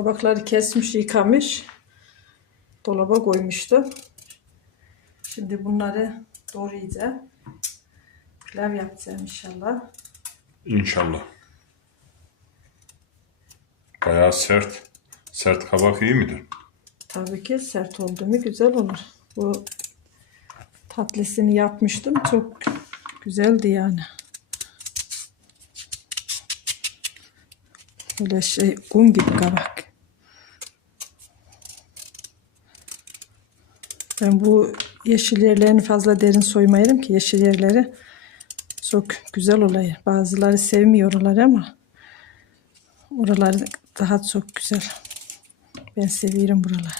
Kabakları kesmiş, yıkamış. Dolaba koymuştu. Şimdi bunları doğrayacağım. Pilav yapacağım inşallah. İnşallah. Bayağı sert. Sert kabak iyi midir? Tabii ki sert oldu mu güzel olur. Bu tatlısını yapmıştım. Çok güzeldi yani. Böyle şey un gibi kabak. Ben bu yeşil yerlerini fazla derin soymayırım ki yeşil yerleri çok güzel oluyor. Bazıları sevmiyorlar ama oraları daha çok güzel. Ben seviyorum buraları.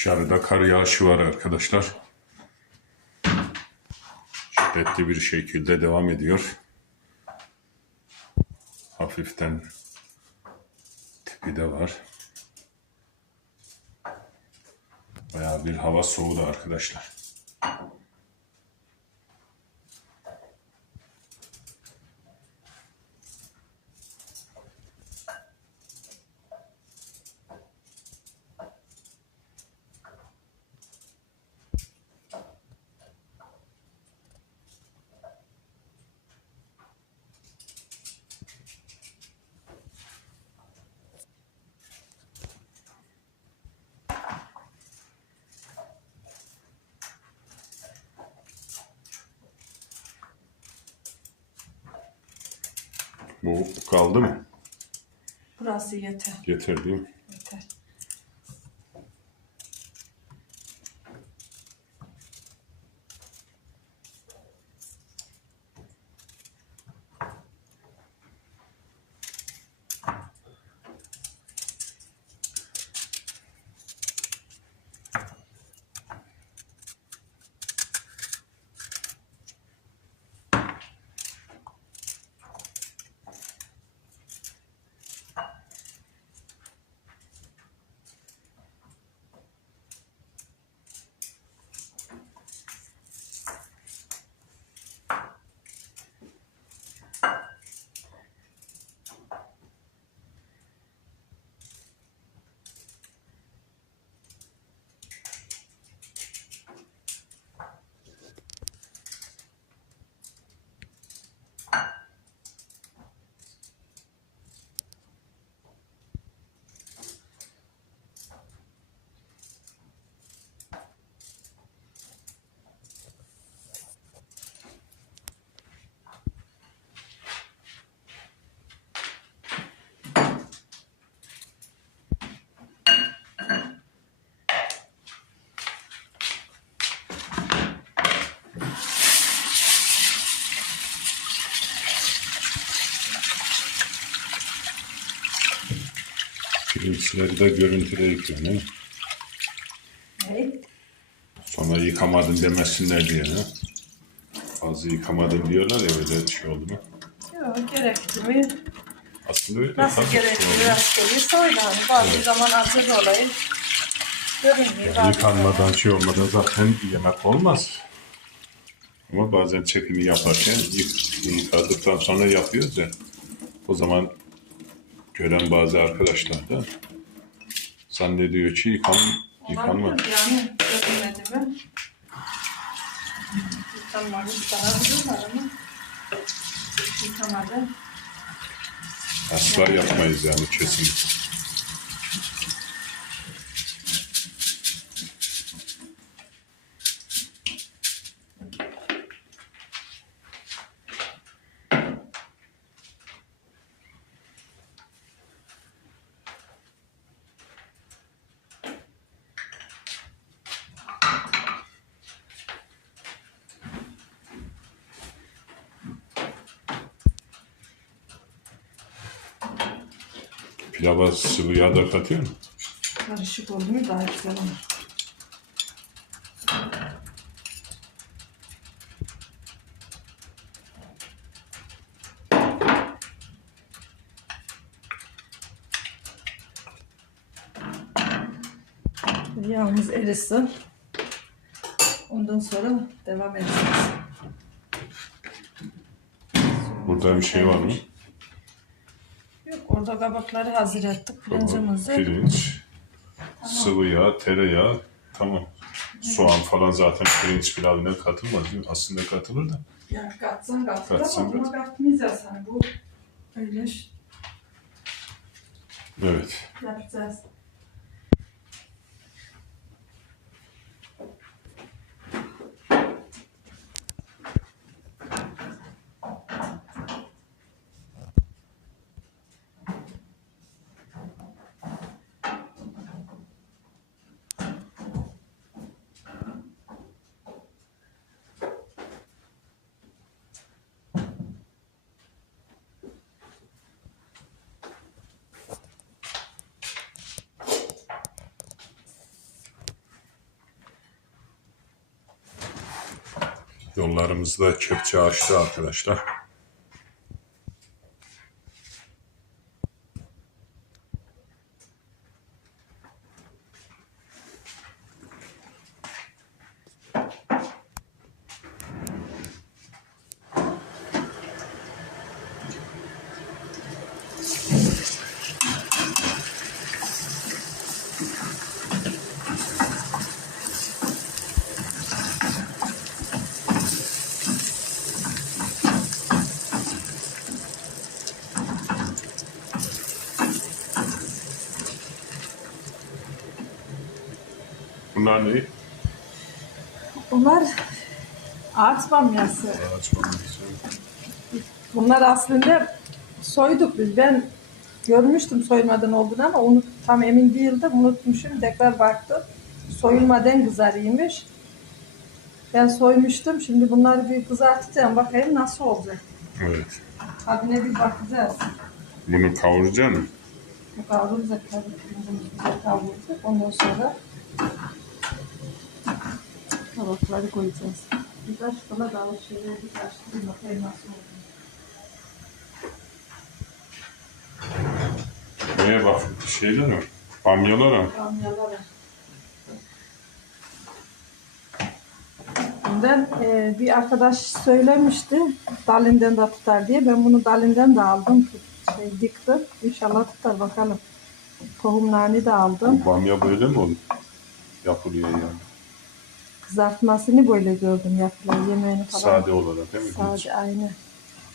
Dışarıda kar yağışı var arkadaşlar. Şiddetli bir şekilde devam ediyor. Hafiften tipi de var. Bayağı bir hava soğudu arkadaşlar. Bu kaldı mı? Burası yeter. Yeter değil mi? Pirinçleri de görüntüde yıkıyor ne? Ne? Sonra yıkamadım demesinler diye ne? Fazla yıkamadım diyorlar ya öyle şey oldu mu? Yok gerekti mi? Aslında öyle. Nasıl gerekli biraz gelirse öyle hani bazı zaman hazır olayı görünmüyor. zaman- Yıkanmadan şey olmadan zaten yemek olmaz. Ama bazen çekimi yaparken yık- yıkadıktan sonra yapıyoruz ya. O zaman gören bazı arkadaşlar da zannediyor ki yıkan, yıkanma. Yıkanmadı sanabilirler ama yıkamadı. Asla yapmayız yani kesinlikle. Pilava sıvı yağ da katıyor mu? Karışık oldu mu daha güzel olur. Yağımız erisin. Ondan sonra devam edeceğiz. Burada bir şey var mı? Yok orada kabakları hazır ettik. Pirincimizi. Pirinç, sıvı yağ, tereyağı. Tamam. Soğan falan zaten pirinç pilavına katılmaz değil mi? Aslında katılır da. Yani katsan katsan Katsan ama buna katmayacağız. Hani bu öyle ş- Evet. yapacağız. Yollarımızda kepçe açtı arkadaşlar. Bunlar ne? Bunlar ağaç bamyası. Ağaç bamyası. Bunlar aslında soyduk biz. Ben görmüştüm soymadan olduğunu ama unut, tam emin değildim. Unutmuşum. Tekrar baktım. Soyulmadan kızarıymış. Ben soymuştum. Şimdi bunları bir kızartacağım. Bakayım nasıl olacak. Evet. Tadına bir bakacağız. Bunu kavuracaksın. Bu kavrulacak tabii. Kavrulacak. Ondan sonra tabakları koyacağız. Birkaç kala daha şeyleri bir karıştırayım. Bakayım nasıl olacak. Neye bak? Şeyler mi? Bamyalar mı? Bamyaları. Ben e, bir arkadaş söylemişti dalinden de tutar diye. Ben bunu dalinden de aldım. Şey, diktim. İnşallah tutar bakalım. Tohumlarını da aldım. Bu bamya böyle mi olur? Yapılıyor yani. Kızartmasını böyle gördüm yapılan yemeğini falan. Sade olarak değil mi? Sade aynı.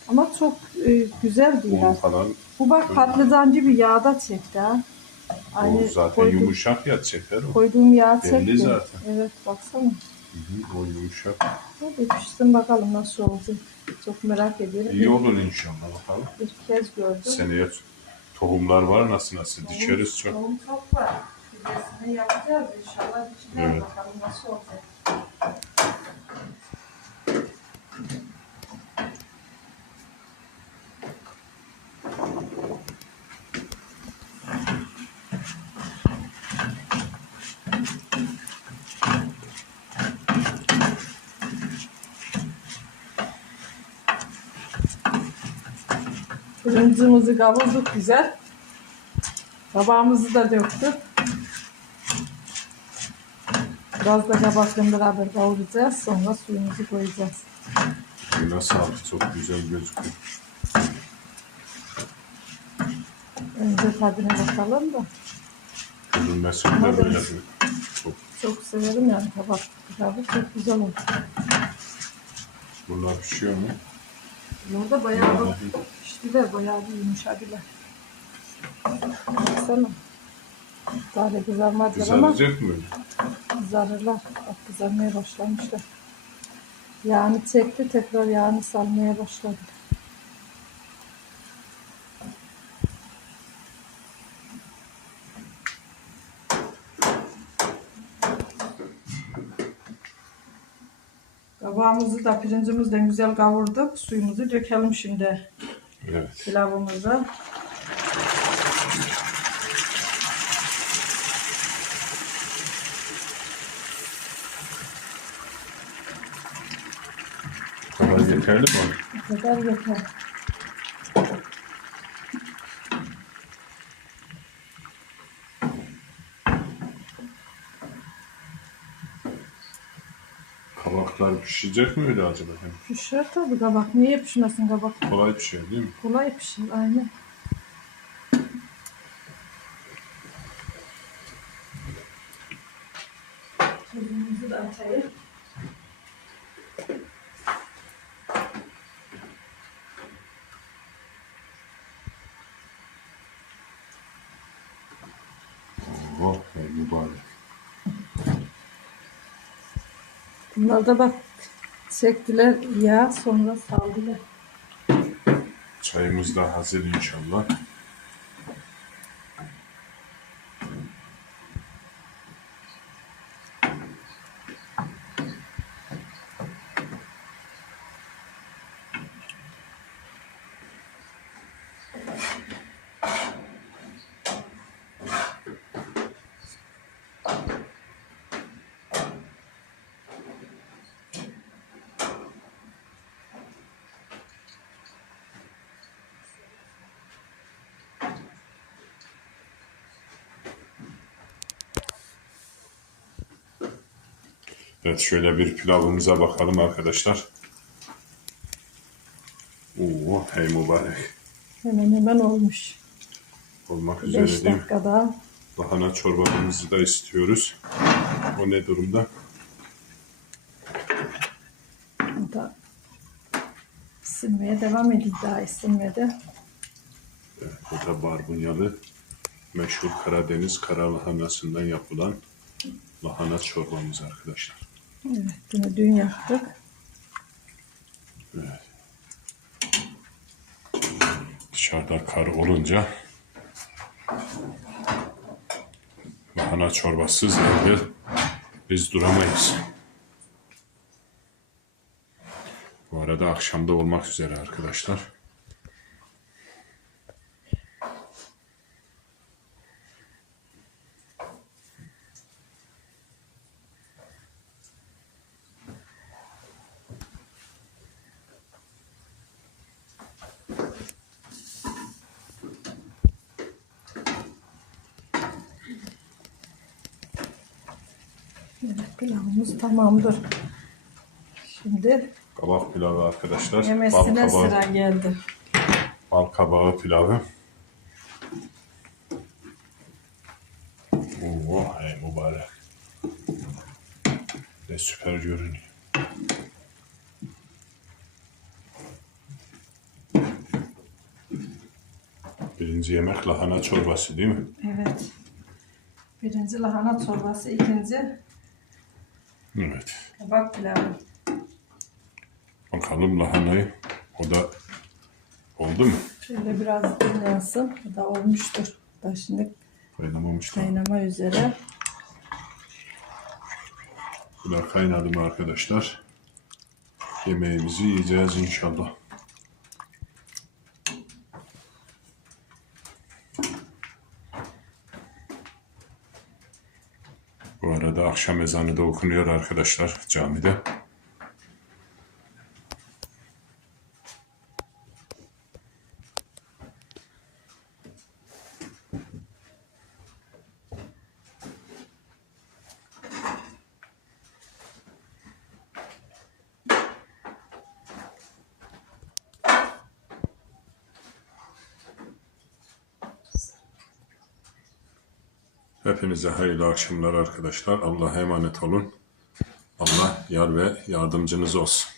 Ama çok e, güzel bir un yağ. falan. Bu bak patlıcancı bir yağda çekti ha. O zaten koyduğum- yumuşak ya çeker o. Koyduğum yağ Belli çekti. zaten. Evet baksana. Hı hı, O yumuşak. Hadi pişsin bakalım nasıl olacak. Çok merak ediyorum. İyi olur inşallah bakalım. Bir kez gördüm. Seneye tohumlar var nasıl nasıl dikeriz çok. Tohum çok var. Fidesini yapacağız inşallah. Dikeceğiz Evet. bakalım nasıl olacak. Pirincimizi kavurduk güzel. Kabağımızı da döktük. Biraz da kabakla beraber kavuracağız. Sonra suyumuzu koyacağız. Nasıl abi çok güzel gözüküyor. Önce tadına bakalım da. Görünmesi de böyle bir çok. Çok severim yani kabak pilavı. Çok güzel olur. Bunlar pişiyor mu? Burada bayağı da piştiler. Bayağı bir yumuşadılar. Baksana. Daha da kızarmadılar ama Kızaracak mı? kızarırlar. Bak kızarmaya başlamışlar. Yağını çekti. Tekrar yağını salmaya başladı. Kabağımızı da pirincimizden güzel kavurduk. Suyumuzu dökelim şimdi Evet. pilavımıza. Bu kadar yeterli mi? Bu kadar yeter. Pişecek mi öyle acaba? Yani Pişer tabii kabak. Niye pişmesin kabak? kolay pişiyor değil mi? Kolay pişir aynen. Tuzumuzu da atayım. Oh mübarek. Bunlar da bak çektiler yağ sonra saldılar. Çayımız da hazır inşallah. Evet şöyle bir pilavımıza bakalım arkadaşlar. Oo hey mübarek. Hemen hemen olmuş. Olmak üzere 5 değil mi? dakikada Lahana çorbamızı da istiyoruz. O ne durumda? o da ısınmaya devam ediyor daha ısınmadı. Evet, bu da barbunyalı meşhur Karadeniz kara lahanasından yapılan lahana çorbamız arkadaşlar. Evet bunu dün yaptık. Evet. Dışarıda kar olunca lahana çorbasız evde biz duramayız. Bu arada akşamda olmak üzere arkadaşlar. Evet, pilavımız tamamdır. Şimdi Kabak pilavı arkadaşlar. Yemesine sıra geldi. bal kabağı pilavı. Oo, hey mübarek. Ne süper görünüyor. Birinci yemek lahana çorbası değil mi? Evet. Birinci lahana çorbası, ikinci Evet. kabak pilavı. Bakalım lahanayı. O da oldu mu? Şöyle biraz dinlensin. Bu da olmuştur. Da şimdi Kaynamamış kaynama üzere. Bu da kaynadı mı arkadaşlar? Yemeğimizi yiyeceğiz inşallah. Bu arada akşam ezanı da okunuyor arkadaşlar camide. Hepinize hayırlı akşamlar arkadaşlar. Allah'a emanet olun. Allah yar ve yardımcınız olsun.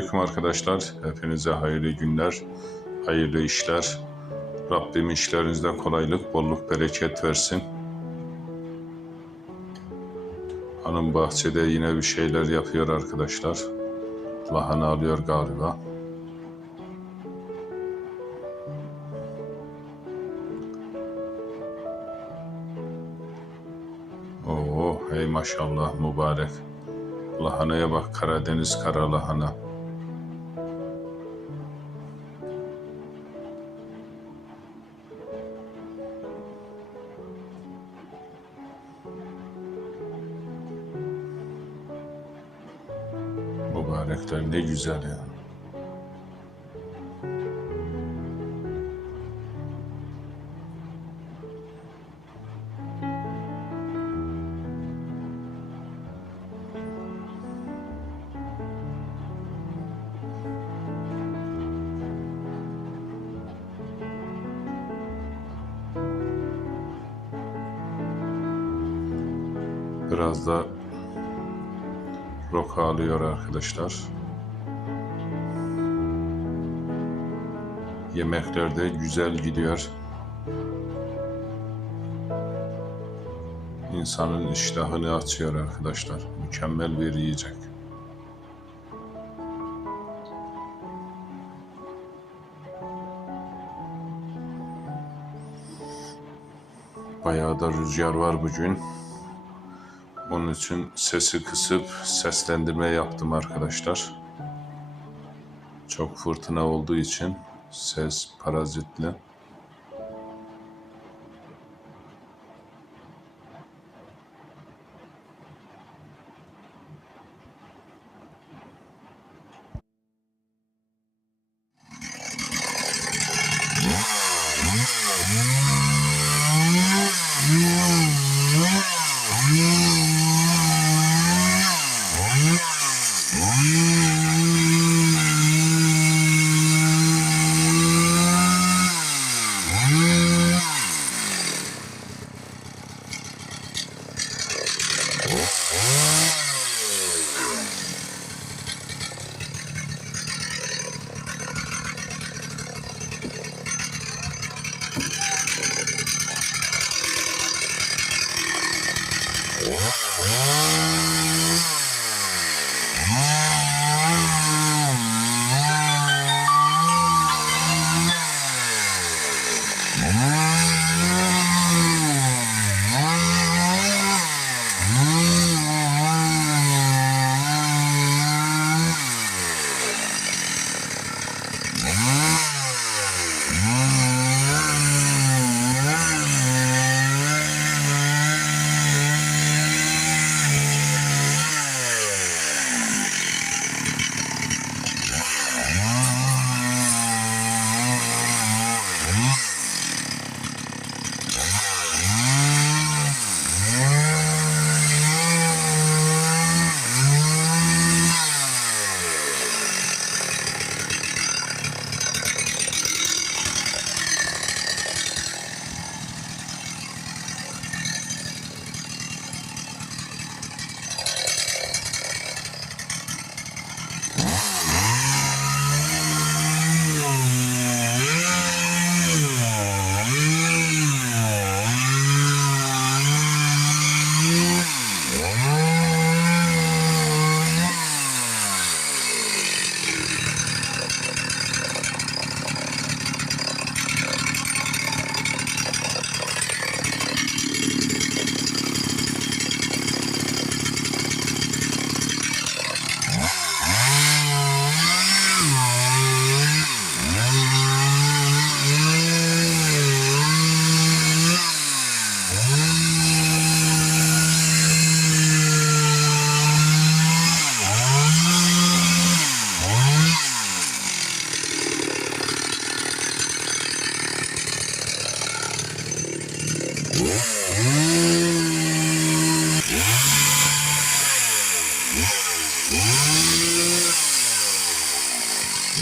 Selamünaleyküm arkadaşlar. Hepinize hayırlı günler, hayırlı işler. Rabbim işlerinizde kolaylık, bolluk, bereket versin. Hanım bahçede yine bir şeyler yapıyor arkadaşlar. Lahana alıyor galiba. Oo, hey maşallah mübarek. Lahanaya bak Karadeniz kara lahana. Güzel ya. Biraz da roka alıyor arkadaşlar. Yemekler de güzel gidiyor. İnsanın iştahını açıyor arkadaşlar. Mükemmel bir yiyecek. Bayağı da rüzgar var bugün. Onun için sesi kısıp seslendirme yaptım arkadaşlar. Çok fırtına olduğu için ses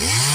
Yeah.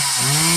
Thank.